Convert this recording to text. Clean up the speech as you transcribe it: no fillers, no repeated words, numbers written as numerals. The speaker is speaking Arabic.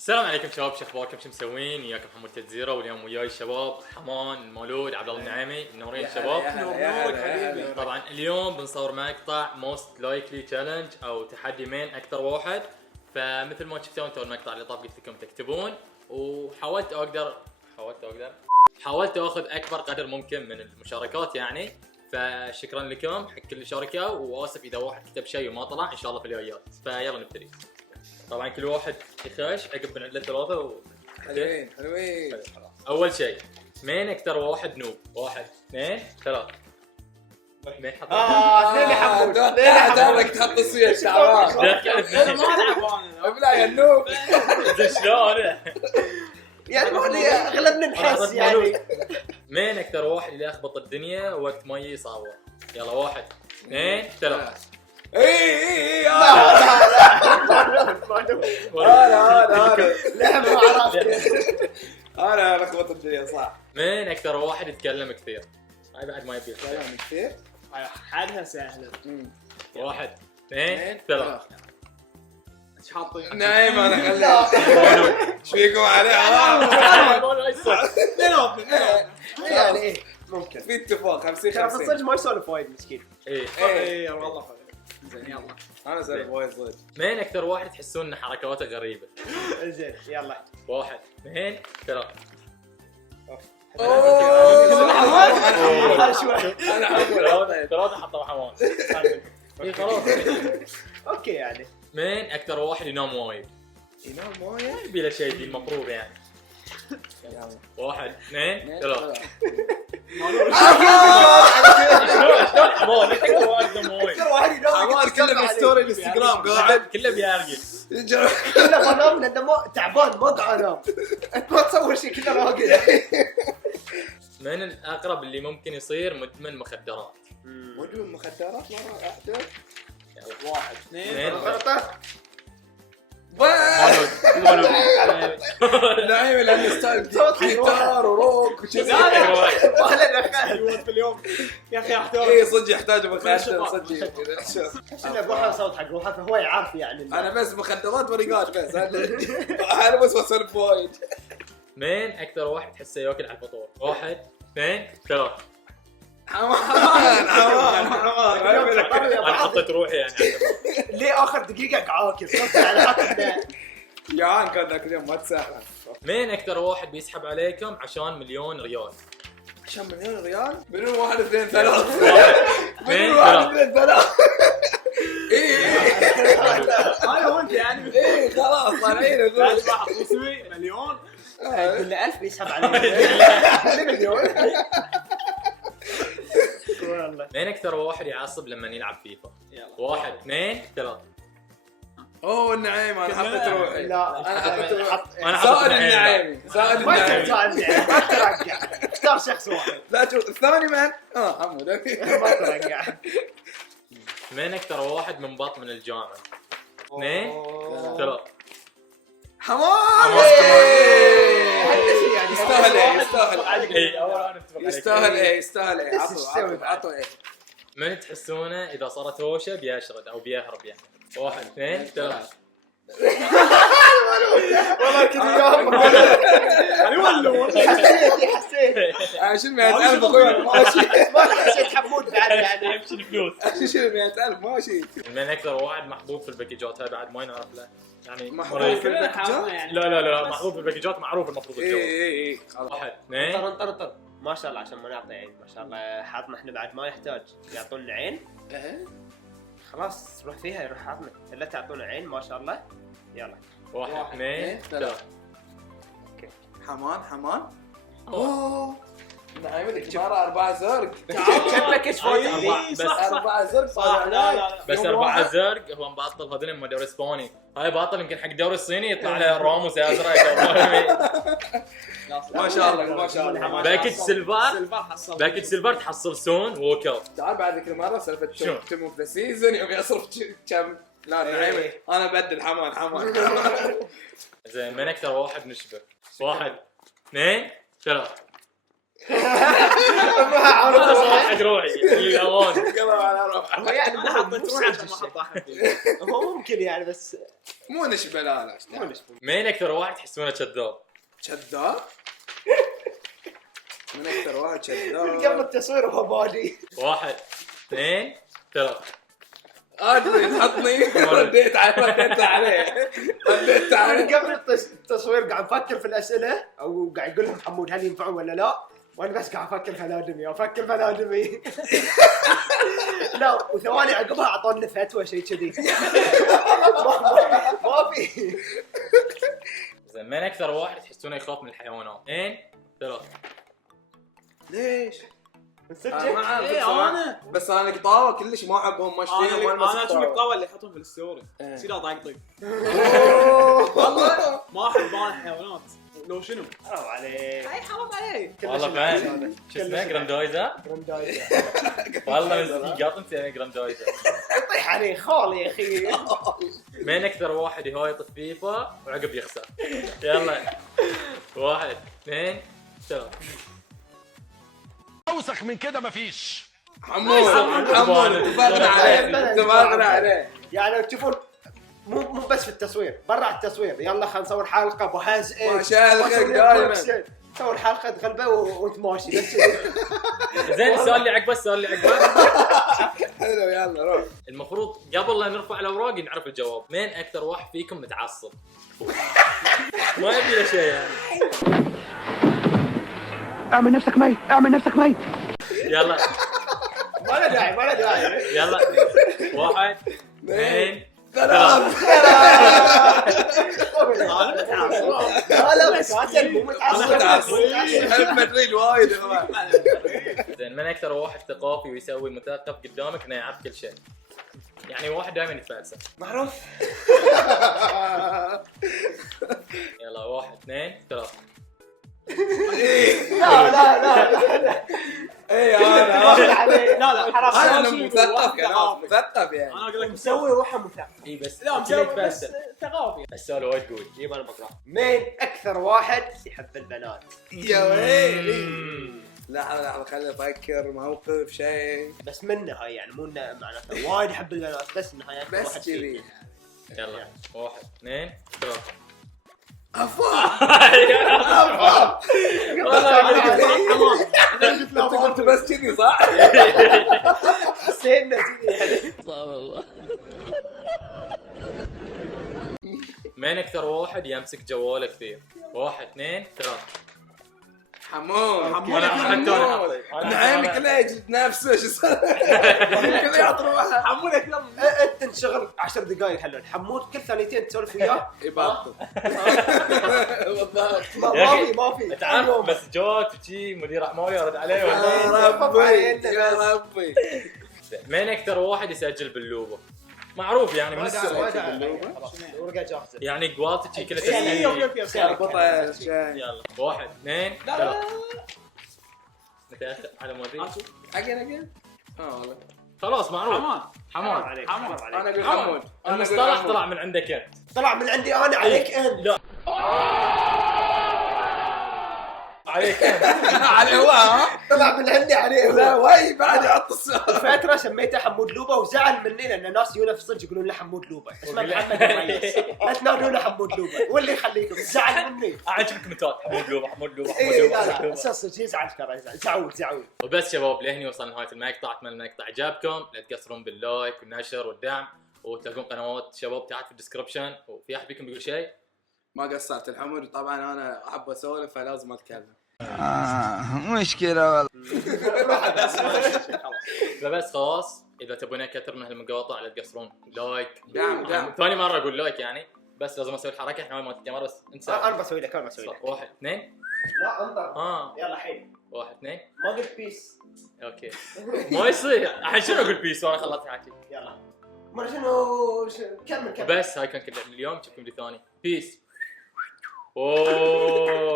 السلام عليكم شباب، شو اخباركم؟ شو مسوين؟ وياكم محمود تدزيره، واليوم وياي الشباب حمان المولود عبد الله النعيمي. منورين شباب. نورك حبيبي. طبعا اليوم بنصور مقطع موست لايكلي تشالنج او تحدي مين اكثر واحد. فمثل ما شفتوا انتم المقطع اللي طاف قلت لكم تكتبون، وحاولت اخذ اكبر قدر ممكن من المشاركات يعني. فشكرا لكم حق كل اللي شاركوا، واسف اذا واحد كتب شيء وما طلع، ان شاء الله في الجايات. فيلا نبتدي. طبعا كل واحد يخش عقب من عنده ثلاثه حلوين. اول شيء مين اكثر واحد نوب؟ 1 2 3. مين حط؟ اثنين حمود. اثنين حتعرف تحط الصيغ شعران. انا ما العب انا. ابلع يا النوب. شلون؟ يعني ما هي اغلبنا نحس يعني. مين اكثر واحد اللي يخبط الدنيا وقت ما يصور؟ يلا 1 2 3. اي لا ما عرفت. انا لخبط الدنيا صح. مين اكثر واحد يتكلم كثير؟ هاي بعد ما يبي. كلام كثير. حدها سهله. 1 2 3. ايش حاطين؟ نايم انا خليه. ايش فيكم عليه؟ يعني ايه ممكن في اتفاق 50 ترى 50. صدق ما يسولف وايد مسكين. ايه اي والله زين يلا. انا سالف وايد صدق. مين اكثر واحد تحسون ان حركاته غريبه؟ زين يلا 1 2 3. انا حمود. ثلاثة حطوا حمام. اي خلاص. اوكي يعني مين اكثر واحد ينام وايد؟ ينام مويه. يبي له شيء المفروض يعني. 1 2 3. شلون حمام اكثر واحد ينام وايد؟ واحد ينام عمار كله بستوري الانستغرام قاعد. كله بيارقل. كله بنام لانه ما تعبان ما قاعد انام. انت ما تصور شيء كله راقد. من الاقرب اللي ممكن يصير مدمن مخدرات؟ مدمن مخدرات مرة واحدة. 1 2 2 غلطه نايم لانه ستايل جيتار وروك وشذي. وهلا دخل في اليوم يا اخي احترم. اي صدق يحتاج مخدرات صدق. احنا بروح صوت حق روحه فهو يعرف يعني. انا بس مخدرات ورقات بس. انا بس اسولف وايد. مين اكثر واحد تحسه ياكل على الفطور؟ 1 2 3. حمان انا حطيت روحي يعني. ليه اخر دقيقه قعاكي صرت على حق. جوعان كان ذاك اليوم ما تسهل. مين اكثر واحد بيسحب عليكم عشان مليون ريال؟ عشان مليون ريال؟ منو 1 2 3. 2 3. انا وانت يعني ايه خلاص طالعين بعد ما حط اسمي مليون. كل 1000 بيسحب عليك مليون. والله مين اكثر واحد يعصب لما يلعب فيفا؟ 1 2 3. اوه النعيم انا حطيت روحي. لا انا حطيت روحي. انا زائد حطيت النعيمي. زائد ما النعيمي. ترجع ما ترجع اختار شخص واحد لا شوف الثاني من حمود. ما ترجع. مين اكثر واحد منبط من الجامعه؟ 2 3. حمام. يعني يستاهل اي اول انا اتفق عليك. يستاهل عطوا ايه. من تحسونه اذا صارت هوشه بيشرد او بيهرب يعني؟ 1 2 3. والله كذا يوم حسيت شنو 100,000 اخوي ماشي. ما حسيت حمود بعد يعني يمشي الفلوس. شنو 100,000 ماشي. من اكثر واحد محبوب في الباكجات؟ هاي بعد ما ينعرف له يعني. محبوب في الباكجات؟ لا محبوب في الباكجات معروف المفروض الجواب. اي 1 2. طر ما شاء الله عشان ما نعطي عين ما شاء الله حاطنا احنا بعد ما يحتاج يعطونا عين خلاص روح فيها يروح حاطنا الا تعطونا عين ما شاء الله. يلا 1 2 3. حمان اوه نعيم لك شمارة 4 زرق. شكلك ايش فوت بس 4 زرق صح. لا بس 4 زرق هو مبطل هذول ما دوري اسباني. هاي باطل يمكن حق الدوري الصيني يطلع له راموس ازرق. ما شاء الله. باكج سيلفر تحصل سون ووكر. تعال بعد ذيك المرة سالفة شو؟ تم اوف ذا سيزون يوم يصرف كم. لا نعيم انا بدل حمان. زين من اكثر واحد نشبه؟ 1 2 3. انا صراحه حق روحي للامان. قلب على روحه. هو يعني انا حطيت عشان ما حط احط احد. هو ممكن يعني بس مو نشبه لا مو نشوف. مين اكثر واحد تحسونه كذاب؟ كذاب. من اكثر واحد قبل كذاب. التصوير وهو بادي. 1 2 3. ادري تحطني رديت عليه رديت انا عليه. قبل التصوير قاعد افكر في الاسئله او قاعد يقول لهم حمود هل ينفعون ولا لا، وانا بس قاعد افكر في الادمي لا وثواني عقبها اعطوني فتوى شيء كذي. ما في. زين مين اكثر واحد تحسونه يخاف من الحيوانات؟ 2 3. ليش؟ نسجل. ما اعرف إيه، بصراحة. أنا. بس انا قطاوه كلش ما احبهم ما اشتريهم ولا انا اشوف القطاوه اللي يحطون في الستوري إيه. يصير طقطق. والله ما احب انا الحيوانات. لو شنو؟ حرام عليك. اي حرام عليك. والله فعلا شو اسمه جراندايزر؟ جراندايزر. والله مسكين قاطن سيني جراندايزر. يطيح عليه خال يا اخي. مين اكثر واحد يهايط فيفا وعقب يخسر؟ يلا 1 2 3. اوسخ من كده مفيش. حمود اتفقنا عليه. يعني تشوفون مو بس في التصوير، برا التصوير يلا خلينا نصور حلقه ابو حزق ما شاء الله خير دايما. نصور حلقه غلبه وانت ماشي بس. زين السؤال اللي عقبه حلو يلا روح. المفروض قبل لا نرفع الاوراق نعرف الجواب. مين اكثر واحد فيكم متعصب؟ ما يبي له شيء يعني. اعمل نفسك ميت. يلا ما له داعي. يلا 1 2 ثلاث. لا بس مو متعصب. حب مدريد وايد يا اخوان. زين من اكثر واحد ثقافي ويسوي مثقف قدامك انه يعرف كل شيء؟ يعني واحد دائما يتفلسف. معروف. يلا 1 2 3. لا اي انا لا حرام. انا مثقف يعني. انا اقول لك مسوي روحه مثقف. اي بس لا كذا مسوي بس يتفلسف. ثقافي. السؤال وايد قوي. يبا انا بقرا. مين اكثر واحد يحب البنات؟ يا ويلي. لحظة خليني افكر موقف شيء. بس منه هاي يعني مو إنه معناته وايد يحب البنات بس انه هاي أكثر بس واحد فيه. كذي. يلا 1 2 3. انت قلت بس كذي صح؟ حسينا كذي يعني. مين اكثر واحد يمسك جواله كثير؟ 1 2 3. حمود. أنا نعيم كله يجلد نفسه شو صار؟ كله يعط روحه. حمود اكثر. انت انشغل 10 دقائق حلو. حمود كل ثانيتين تسولف وياه. يبطل. بالضبط. ما في تعرف بس جوك وشي مدير ما يرد عليه يا ولا ربي يا ربي. مين اكثر واحد يسجل باللوبه؟ معروف يعني من السؤال. ورقه جاهزه. يعني كواليتي كله اوكي تسجيل. اربطه شيء. يلا 1 2 لا 3. متأخر على مودي. اجل والله. خلاص معروف. حمود حمود. حمود. انا اقول حمود. المصطلح طلع من عندك انت. طلع من عندي انا عليك انت. لا عليك انت. على هو طلع من عندي عليه. لا وي بعد يحط السؤال. فترة سميته حمود لوبا وزعل مني لان ناس يونا في الصدق يقولون له حمود لوبا. اسمه محمد الرئيس. لا تنادونه حمود لوبا واللي يخليكم زعل مني. اعجبك كومنتات حمود لوبه. اي لا اساس يزعل ترى زعود. وبس شباب لهني وصلنا نهايه المقطع. اتمنى المقطع عجبكم. لا تقصرون باللايك والنشر والدعم وتلقون قنوات شباب تحت في الديسكربشن. وفي احد فيكم بيقول شيء؟ ما قصرت الحمود طبعا انا احب اسولف فلازم اتكلم. مشكلة والله. فبس خلاص اذا تبون اكثر من هالمقاطع لا تقصرون لايك. دعم. ثاني مره اقول لايك يعني بس لازم اسوي الحركه احنا ما الكاميرا بس انسى. انا بسوي لك 1 2. لا انطر. يلا حين 1 2. ما قلت بيس. اوكي ما يصير الحين شنو اقول بيس وانا خلصت حكي. يلا ما شنو كمل بس هاي كان كل اليوم. نشوفكم فيديو ثاني. بيس. اوه